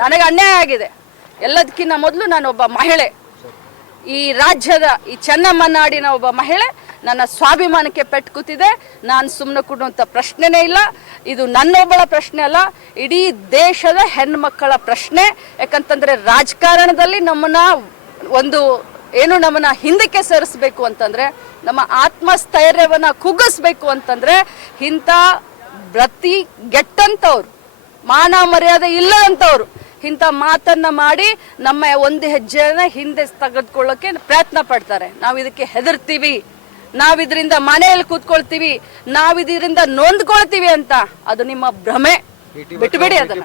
ನನಗೆ ಅನ್ಯಾಯ ಆಗಿದೆ. ಎಲ್ಲದಕ್ಕಿಂತ ಮೊದಲು ನಾನೊಬ್ಬ ಮಹಿಳೆ, ಈ ರಾಜ್ಯದ ಈ ಚೆನ್ನಮ್ಮ ನಾಡಿನ ಒಬ್ಬ ಮಹಿಳೆ. ನನ್ನ ಸ್ವಾಭಿಮಾನಕ್ಕೆ ಪೆಟ್ಟು ಕೂತಿದೆ. ನಾನು ಸುಮ್ಮನೆ ಕೊಡುವಂಥ ಪ್ರಶ್ನೆನೇ ಇಲ್ಲ. ಇದು ನನ್ನೊಬ್ಬಳ ಪ್ರಶ್ನೆ ಅಲ್ಲ, ಇಡೀ ದೇಶದ ಹೆಣ್ಮಕ್ಕಳ ಪ್ರಶ್ನೆ. ಯಾಕಂತಂದರೆ ರಾಜಕಾರಣದಲ್ಲಿ ನಮ್ಮನ್ನ ಹಿಂದಕ್ಕೆ ಸರಿಸಬೇಕು ಅಂತಂದರೆ, ನಮ್ಮ ಆತ್ಮಸ್ಥೈರ್ಯವನ್ನು ಕುಗ್ಗಿಸ್ಬೇಕು ಅಂತಂದರೆ, ಇಂಥ ಗೆಟ್ಟಂಥವ್ರು, ಮಾನ ಮರ್ಯಾದೆ ಇಲ್ಲ ಅಂತವ್ರು ಇಂಥ ಮಾತನ್ನ ಮಾಡಿ ನಮ್ಮ ಒಂದು ಹೆಜ್ಜೆನ ಹಿಂದೆ ತೆಗೆದುಕೊಳ್ಳೋಕೆ ಪ್ರಯತ್ನ ಪಡ್ತಾರೆ. ನಾವು ಇದಕ್ಕೆ ಹೆದರ್ತೀವಿ, ನಾವಿದ್ರಿಂದ ಮನೆಯಲ್ಲಿ ಕೂತ್ಕೊಳ್ತೀವಿ, ನಾವಿದ್ರಿಂದ ನೊಂದ್ಕೊಳ್ತೀವಿ ಅಂತ ಅದು ನಿಮ್ಮ ಭ್ರಮೆ. ಬಿಟ್ಟುಬಿಡಿ ಅದನ್ನ.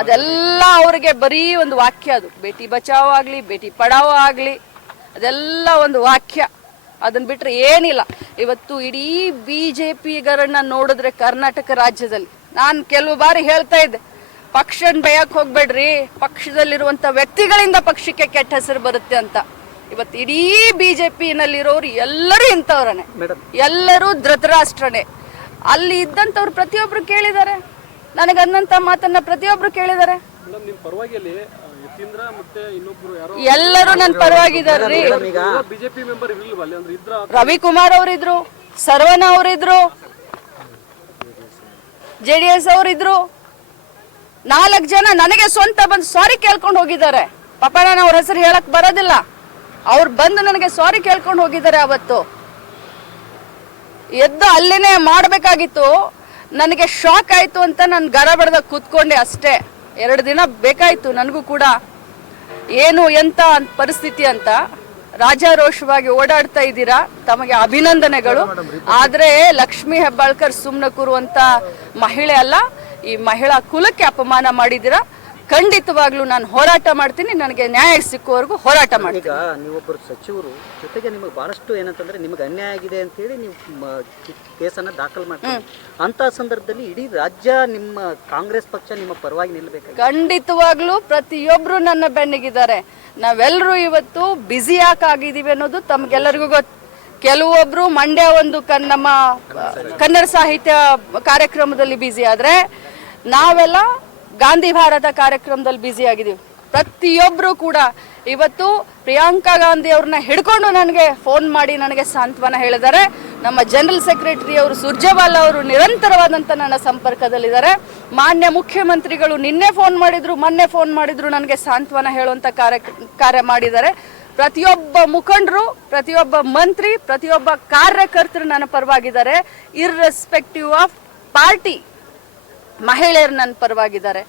ಅದೆಲ್ಲ ಅವ್ರಿಗೆ ಬರೀ ಒಂದು ವಾಕ್ಯ. ಅದು ಬೇಟಿ ಬಚಾವೋ ಆಗ್ಲಿ, ಬೇಟಿ ಪಡಾವೋ ಆಗ್ಲಿ, ಅದೆಲ್ಲ ಒಂದು ವಾಕ್ಯ. ಅದನ್ನ ಬಿಟ್ರೆ ಏನಿಲ್ಲ. ಇವತ್ತು ಇಡೀ BJPಗರನ್ನ ನೋಡಿದ್ರೆ ಕರ್ನಾಟಕ ರಾಜ್ಯದಲ್ಲಿ, ನಾನು ಕೆಲವು ಬಾರಿ ಹೇಳ್ತಾ ಇದ್ದೆ, ಪಕ್ಷನ ಬೇಯಕ್ಕೆ ಹೋಗ್ಬೇಡ್ರಿ, ಪಕ್ಷದಲ್ಲಿರುವಂಥ ವ್ಯಕ್ತಿಗಳಿಂದ ಪಕ್ಷಕ್ಕೆ ಕೆಟ್ಟ ಹೆಸರು ಬರುತ್ತೆ ಅಂತ. ಇವತ್ತು ಇಡೀ BJPನಲ್ಲಿರೋರು ಎಲ್ಲರೂ ಇಂಥವ್ರನೆ, ಎಲ್ಲರೂ ಧೃತರಾಷ್ಟ್ರನೇ. ಅಲ್ಲಿ ಇದ್ದಂಥವ್ರು ಪ್ರತಿಯೊಬ್ರು ಕೇಳಿದ್ದಾರೆ, ನನಗನ್ನಂಥ ಮಾತನ್ನ ಪ್ರತಿಯೊಬ್ರು ಕೇಳಿದ್ದಾರೆ. ಎಲ್ಲರೂ ನನ್ನ ಪರವಾಗಿದ್ದಾರ್ರಿ. ರವಿಕುಮಾರ್ ಅವರಿದ್ರು, ಸರ್ವಣ ಅವರಿದ್ರು, JDS ಅವರಿದ್ರು. 4 ಜನ ನನಗೆ ಸ್ವಂತ ಬಂದು ಸಾರಿ ಕೇಳ್ಕೊಂಡು ಹೋಗಿದ್ದಾರೆ. ಪಾಪ ನಾನು ಅವ್ರ ಹೆಸರು ಹೇಳಕ್ ಬರೋದಿಲ್ಲ. ಅವ್ರು ಬಂದು ನನಗೆ ಸಾರಿ ಕೇಳ್ಕೊಂಡು ಹೋಗಿದ್ದಾರೆ. ಅವತ್ತು ಎದ್ದು ಅಲ್ಲೇನೆ ಮಾಡಬೇಕಾಗಿತ್ತು. ನನಗೆ ಶಾಕ್ ಆಯ್ತು ಅಂತ ನಾನು ಗಡಬಡದ ಕೂತ್ಕೊಂಡೆ ಅಷ್ಟೇ. 2 ದಿನ ಬೇಕಾಯ್ತು ನನಗೂ ಕೂಡ, ಏನು ಎಂತ ಪರಿಸ್ಥಿತಿ ಅಂತ. ರಾಜಾರೋಷವಾಗಿ ಓಡಾಡ್ತಾ ಇದ್ದೀರಾ, ತಮಗೆ ಅಭಿನಂದನೆಗಳು. ಆದ್ರೆ ಲಕ್ಷ್ಮೀ ಹೆಬ್ಬಾಳ್ಕರ್ ಸುಮ್ಮನೆ ಕೂರುವಂತ ಮಹಿಳೆ ಅಲ್ಲ. ಈ ಮಹಿಳಾ ಕುಲಕ್ಕೆ ಅಪಮಾನ ಮಾಡಿದ್ದೀರಾ. ಖಂಡಿತವಾಗ್ಲೂ ನಾನು ಹೋರಾಟ ಮಾಡ್ತೀನಿ. ನನಗೆ ನ್ಯಾಯ ಸಿಕ್ಕುವವರೆಗೂ ಹೋರಾಟ ಮಾಡ್ತೀನಿ. ಈಗ ನೀವೊಬ್ಬರು ಸಚಿವರು, ಜೊತೆಗೆ ನಿಮಗೆ ಬಹಳಷ್ಟು ಏನಂತಂದ್ರೆ ನಿಮಗೆ ಅನ್ಯಾಯ ಆಗಿದೆ ಅಂತ ಹೇಳಿ ನೀವು ಕೇಸನ್ನ ದಾಖಲು ಮಾಡ್ತೀವಿ. ಅಂತ ಸಂದರ್ಭದಲ್ಲಿ ಇಡೀ ರಾಜ್ಯ ನಿಮ್ಮ ಕಾಂಗ್ರೆಸ್ ಪಕ್ಷ ನಿಮ್ಮ ಪರವಾಗಿ ನಿಲ್ಲಬೇಕು. ಖಂಡಿತವಾಗ್ಲೂ ಪ್ರತಿಯೊಬ್ರು ನನ್ನ ಬೆನ್ನಿಗಿದ್ದಾರೆ. ನಾವೆಲ್ಲರೂ ಇವತ್ತು ಬ್ಯುಸಿ ಯಾಕಾಗಿದ್ದೀವಿ ಅನ್ನೋದು ತಮ್ಗೆಲ್ಲರಿಗೂ ಗೊತ್ತು. ಕೆಲವೊಬ್ರು ಮಂಡ್ಯ ಒಂದು ನಮ್ಮ ಕನ್ನಡ ಸಾಹಿತ್ಯ ಕಾರ್ಯಕ್ರಮದಲ್ಲಿ ಬ್ಯುಸಿ ಆದ್ರೆ, ನಾವೆಲ್ಲ ಗಾಂಧಿ ಭಾರತ ಕಾರ್ಯಕ್ರಮದಲ್ಲಿ ಬ್ಯುಸಿ ಆಗಿದ್ದೀವಿ. ಪ್ರತಿಯೊಬ್ಬರು ಕೂಡ ಇವತ್ತು ಪ್ರಿಯಾಂಕಾ ಗಾಂಧಿ ಅವ್ರನ್ನ ಹಿಡ್ಕೊಂಡು ನನಗೆ ಫೋನ್ ಮಾಡಿ ನನಗೆ ಸಾಂತ್ವನ ಹೇಳಿದ್ದಾರೆ. ನಮ್ಮ ಜನರಲ್ ಸೆಕ್ರೆಟರಿ ಅವರು ಸುರ್ಜೇವಾಲಾ ಅವರು ನಿರಂತರವಾದಂಥ ನನ್ನ ಸಂಪರ್ಕದಲ್ಲಿದ್ದಾರೆ. ಮಾನ್ಯ ಮುಖ್ಯಮಂತ್ರಿಗಳು ನಿನ್ನೆ ಫೋನ್ ಮಾಡಿದ್ರು, ಮೊನ್ನೆ ಫೋನ್ ಮಾಡಿದ್ರು, ನನಗೆ ಸಾಂತ್ವನ ಹೇಳುವಂಥ ಕಾರ್ಯ ಮಾಡಿದ್ದಾರೆ. ಪ್ರತಿಯೊಬ್ಬ ಮುಖಂಡರು, ಪ್ರತಿಯೊಬ್ಬ ಮಂತ್ರಿ, ಪ್ರತಿಯೊಬ್ಬ ಕಾರ್ಯಕರ್ತರು ನನ್ನ ಪರವಾಗಿದ್ದಾರೆ. ಇರ್ರೆಸ್ಪೆಕ್ಟಿವ್ ಆಫ್ ಪಾರ್ಟಿ ಮಹಿಳೆಯರು ನನ್ನ ಪರವಾಗಿದ್ದಾರೆ.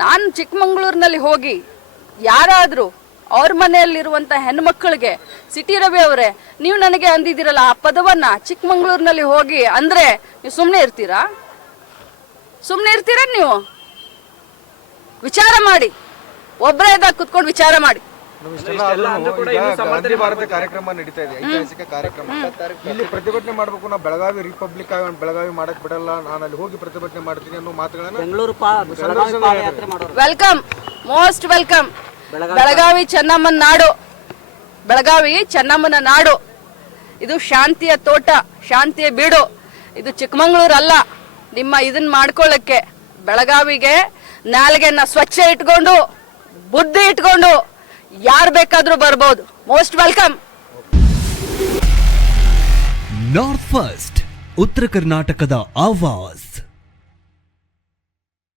ನಾನು ಚಿಕ್ಕಮಂಗ್ಳೂರಿನಲ್ಲಿ ಹೋಗಿ ಯಾರಾದರೂ ಅವ್ರ ಮನೆಯಲ್ಲಿರುವಂಥ ಹೆಣ್ಮಕ್ಳಿಗೆ, ಸಿಟಿ ರವಿ ಅವರೇ ನೀವು ನನಗೆ ಅಂದಿದ್ದೀರಲ್ಲ ಆ ಪದವನ್ನು, ಚಿಕ್ಕಮಂಗ್ಳೂರಿನಲ್ಲಿ ಹೋಗಿ ಅಂದರೆ ನೀವು ಸುಮ್ಮನೆ ಇರ್ತೀರಾ? ನೀವು ವಿಚಾರ ಮಾಡಿ, ಒಬ್ಬರೇ ಇದ್ದಾಗ ಕುತ್ಕೊಂಡು ವಿಚಾರ ಮಾಡಿ. ಗಾಂಧಿ ಭಾರತ ಕಾರ್ಯಕ್ರಮ ನಡೀತಾ ಇದೆ, ಐತಿಹಾಸಿಕ ಕಾರ್ಯಕ್ರಮ. ಇಲ್ಲಿ ಪ್ರತಿಭಟನೆ ಮಾಡಬೇಕು, ನಾವು ಬೆಳಗಾವಿ ರಿಪಬ್ಲಿಕ್ ಬೆಳಗಾವಿ ಮಾಡಕ್ ಬಿಡಲ್ಲ, ನಾನು ಅಲ್ಲಿ ಹೋಗಿ ಪ್ರತಿಭಟನೆ ಮಾಡ್ತೀನಿ ಅನ್ನೋ ಮಾತುಗಳನ್ನ. Welcome, most welcome. ಬೆಳಗಾವಿ ಚೆನ್ನಮ್ಮನ ನಾಡು, ಬೆಳಗಾವಿ ಚೆನ್ನಮ್ಮನ ನಾಡು. ಇದು ಶಾಂತಿಯ ತೋಟ, ಶಾಂತಿಯ ಬೀಡು. ಇದು ಚಿಕ್ಕಮಂಗ್ಳೂರು ಅಲ್ಲ. ನಿಮ್ಮ ಇದನ್ನ ಮಾಡ್ಕೊಳ್ಳಕ್ಕೆ ಬೆಳಗಾವಿಗೆ ನಾಲ್ಗೆನ ಸ್ವಚ್ಛ ಇಟ್ಕೊಂಡು, ಬುದ್ಧಿ ಇಟ್ಕೊಂಡು ಯಾರು ಬೇಕಾದ್ರೂ ಬರ್ಬೋದು. Most welcome. ನಾರ್ತ್ ಫಸ್ಟ್, ಉತ್ತರ ಕರ್ನಾಟಕದ ಆವಾಜ್.